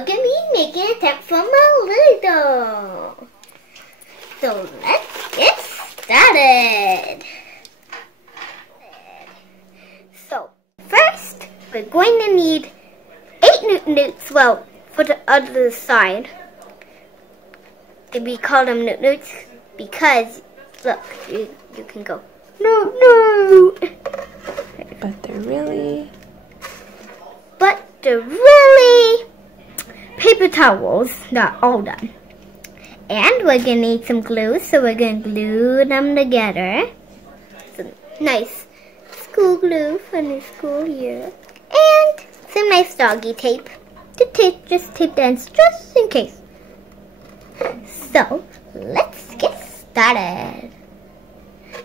we're going to be making a tent for my little doll. So let's get started. So first, we're going to need 8 newts. Well, for the other side. We call them newts because, look, you can go, no. But they're really paper towels, not all done. And we're gonna need some glue, so we're gonna glue them together. Some nice school glue for the school year. And some nice doggy tape to just tape the ends just in case. So let's get started.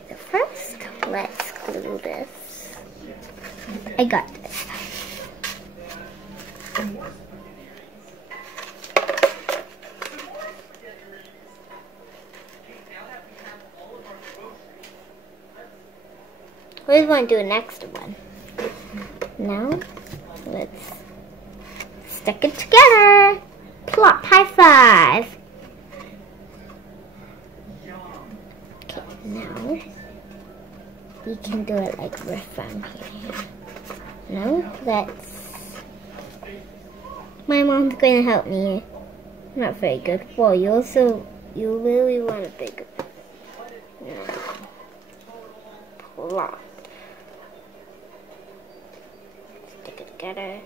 So first, let's glue this. I got this. We want to do the next one. Now, let's stick it together. Plop, high five. Okay, now we can do it like we're from here. Now, my mom's going to help me. Not very good. Well, you really want a bigger. No. Plop. Stick it together.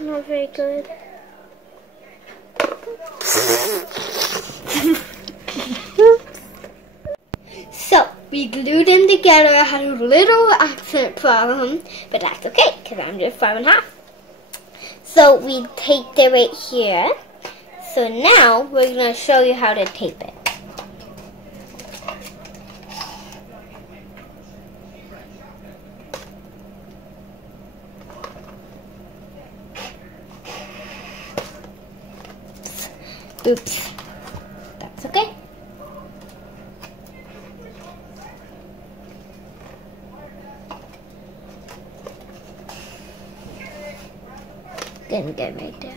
Not very good. So, we glued them together. I had a little accent problem, but that's okay, because I'm just 5½. So, we taped it right here. So now, we're going to show you how to tape it. Oops. That's okay. Gonna get right there.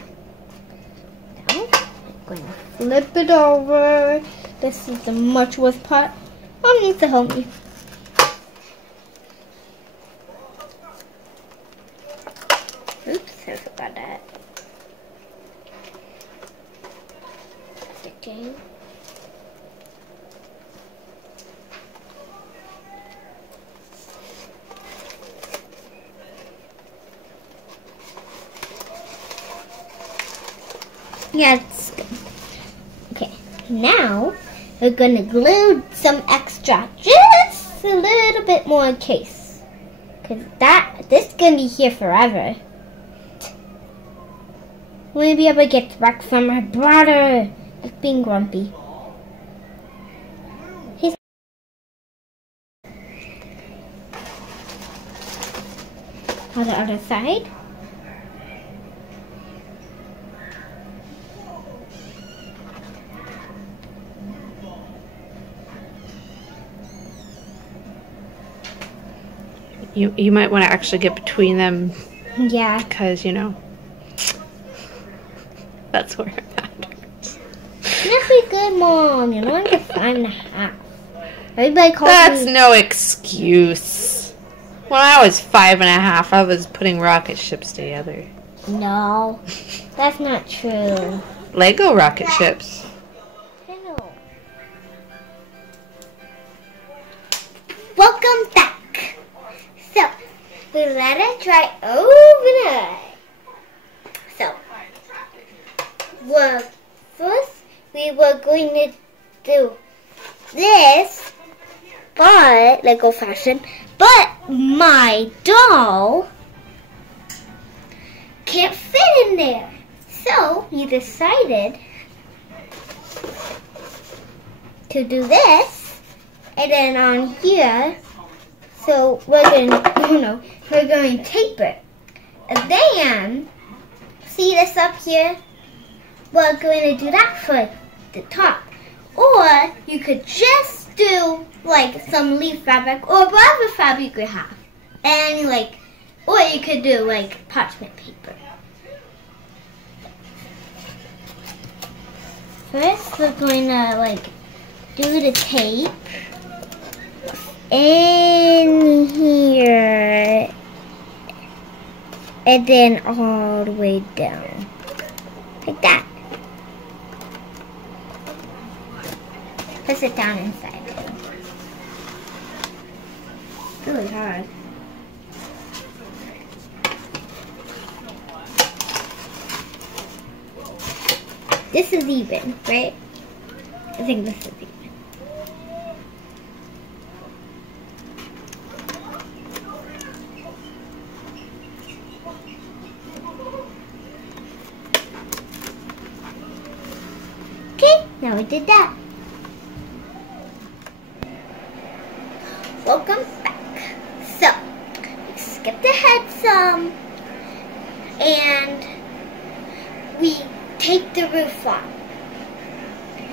Now, I'm going to flip it over. This is the much worse part. Mom needs to help me. Oops, I forgot that. Okay. Yeah, it's good. Okay, now we're gonna glue some extra, just a little bit more in case, cause this is gonna be here forever. We're gonna be able to get back from my brother. He's being grumpy. On the other side. You might want to actually get between them. Yeah. Because, you know, that's where it matters. That's pretty good, Mom. You're not just 5½. Everybody calls That's me... no excuse. When I was 5½, I was putting rocket ships together. No, that's not true. Lego rocket ships. I know. Welcome back. So, we let it dry overnight. So, well, first we were going to do this, but like old fashioned. But my doll can't fit in there. So we decided to do this, and then on here, so we're going to tape it. And then, see this up here? We're going to do that for the top. Or you could just do like some leaf fabric or whatever fabric you have. And or you could do like parchment paper. First, we're going to like do the tape in here and then all the way down like that. Push it down inside. It's really hard. This is even, right? I think this is even. Okay, now we did that. Welcome back. So, we skipped ahead some, and we take the roof off,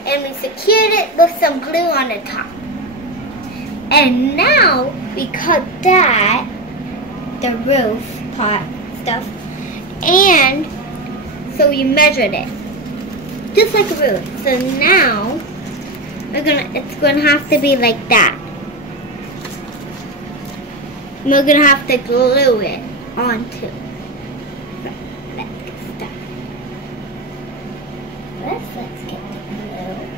and we secured it with some glue on the top. And now we cut that, the roof part stuff, and so we measured it, just like a roof. So now it's gonna have to be like that. And we're gonna have to glue it onto. Let's get the glue.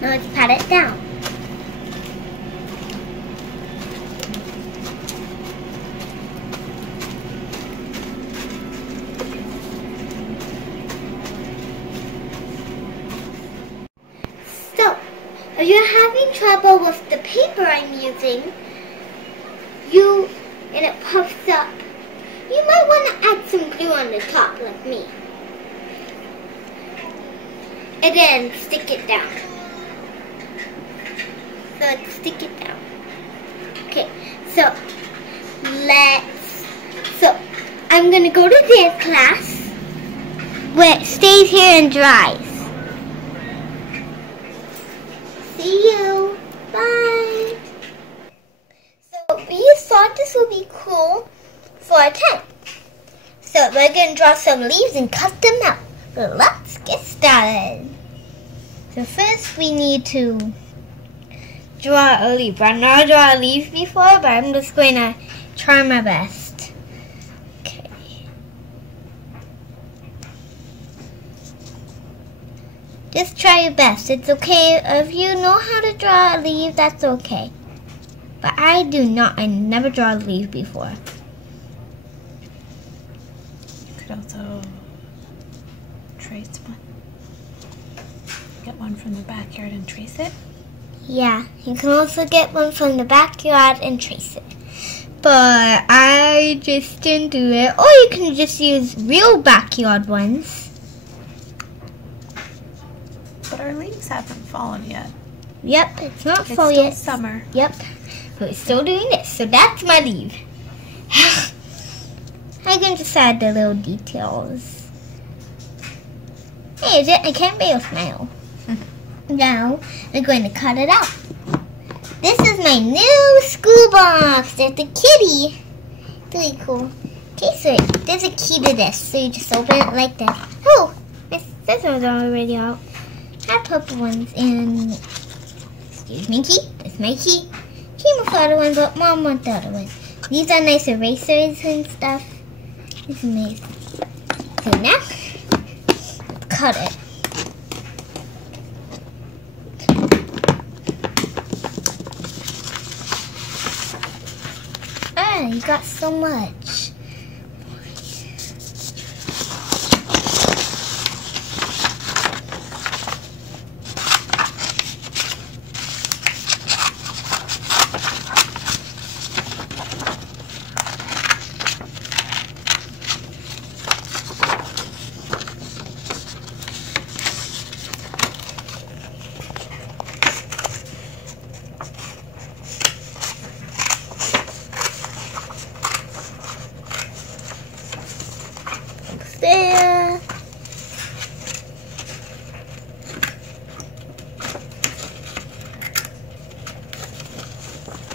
Now let's pat it down. So, if you're having trouble with the paper I'm using, and it puffs up, you might want to add some glue on the top like me. And then stick it down. So let's stick it down. Okay, so I'm gonna go to dance class where it stays here and dries. See you. Bye. So we thought this would be cool for a tent. So we're gonna draw some leaves and cut them out. So let's get started. So first we need to draw a leaf. I've never drawn a leaf before, but I'm just going to try my best. Okay. Just try your best. It's okay if you know how to draw a leaf, that's okay. But I do not. I never draw a leaf before. You could also trace one. Get one from the backyard and trace it. Yeah, you can also get one from the backyard and trace it. But I just didn't do it. Or you can just use real backyard ones. But our leaves haven't fallen yet. Yep, it's not fall yet. It's still summer. Yep, but we're still doing this. So that's my leaf. I can just add the little details. Hey, I can't be a smile. Now, we're going to cut it out. This is my new school box. There's a kitty. It's really cool. Okay, so there's a key to this. So you just open it like this. Oh, this one's already out. I have purple ones and, excuse me, key. That's my key. Came with the other one, but Mom wants the other one. These are nice erasers and stuff. This is nice. So now, let's cut it. You got so much. there.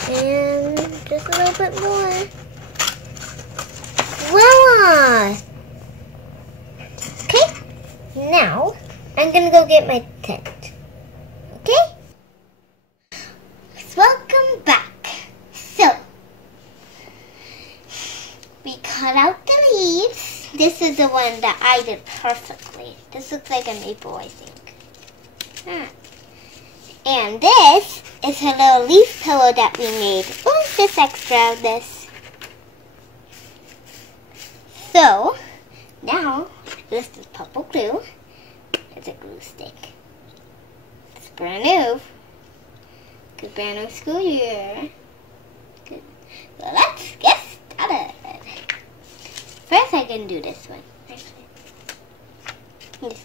And just a little bit more. Voila! Okay, now I'm gonna go get my tent. Okay? Welcome back. So, we cut out the leaves. This is the one that I did perfectly. This looks like a maple, I think. And this is her little leaf pillow that we made. Oh, just extra of this. So, now, this is purple glue. It's a glue stick. It's brand new. Good brand new school year. Good. So let's get started. First I can do this one. Look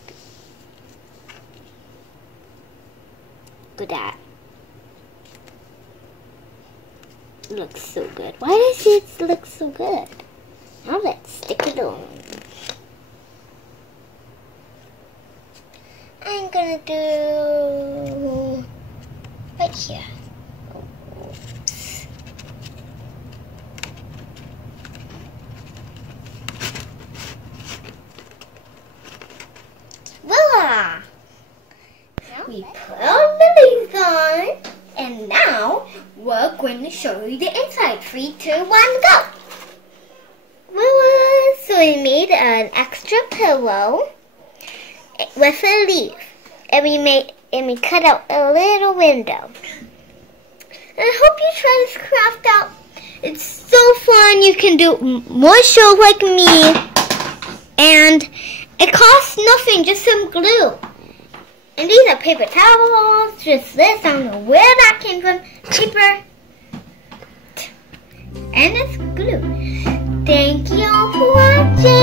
at that. Looks so good. Why does it look so good? Now let's stick it on. I'm gonna do right here. Oops. Voila! We put on the leaves on, and now we're going to show you the inside. 3, 2, 1, go! Voila! So we made an extra pillow with a leaf, and we cut out a little window. And I hope you try this craft out. It's so fun. You can do more shows like me, and it costs nothing, just some glue. And these are paper towels, just this. I don't know where that came from. Paper. And it's glue. Thank you all for watching.